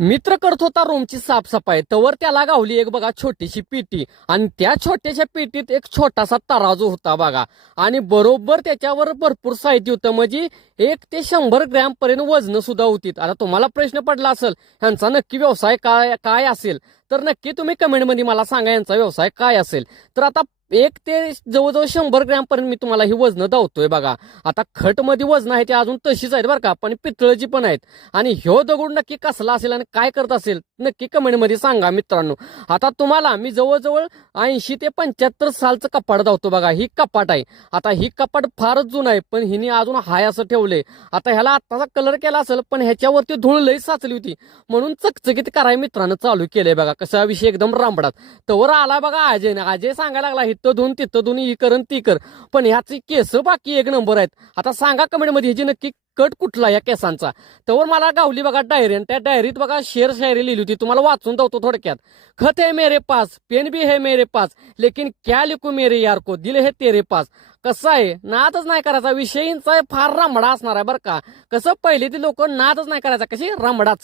मित्र करत होता रूमची साफसफाई तवर त्याला गावली एक बघा छोटीशी पेटी आणि त्या छोट्याशा पेटीत एक छोटासा तराजू होता बघा आणि बरोबर त्याच्यावर भरपूर साहित्य होतं म्हणजे 1 ते 100 ग्रॅम पर्यंत वजन सुद्धा होती. आता तुम्हाला प्रश्न पडला असेल ह्यांचा नक्की व्यवसाय काय काय असेल तर नक्की तुम्ही कमेंटमध्ये मला सांगा यांचा व्यवसाय काय असेल. तर आता 1 ते जवळजवळ 100 ग्रॅम पर्यंत मी तुम्हाला ही वजनं दावतोय बघा. आता खटमध्ये वजन आहे ते अजून तशीच आहेत बरं का, पण पितळची पण आहेत. आणि ह्यो दगड नक्की कसला असेल आणि काय करत असेल नक्की कमेंटमध्ये सांगा मित्रांनो. आता तुम्हाला मी जवळजवळ 80 ते 75 सालचं कपाट दावतो बघा. ही कपाट आहे. आता ही कपाट फारच जुनं आहे पण हिने अजून हाय असं ठेवलंय. आता ह्याला आत्ताचा कलर केला असेल पण ह्याच्यावरती धूळ लई साचली होती म्हणून चकचकीत कराय मित्रांनो चालू केलंय बघा. कसा विषय एकदम रांबडात. तवर आला बघा अजय सांगायला लागला इथं धुवून तिथं धुवून ही कर ती कर, पण ह्याची केस बाकी 1 नंबर आहेत. आता सांगा कमेंटमध्ये ह्याची नक्की कट कुठला या केसांचा. तर मला गावली बघा डायरी आणि त्या डायरीत बघा शेर शायरी लिहिली होती. तुम्हाला वाचून दावतो थोडक्यात. खत है मेरे पास, पेन भी है मेरे पास, लेकिन क्या लिखू मेरे यार को, दिल है तेरे पास. कसं आहे नादच नाही करायचा. विषयींचा फार रामडा असणार आहे बरं का. कसं पहिले ते लोक नादच नाही करायचा कशी रामडाच.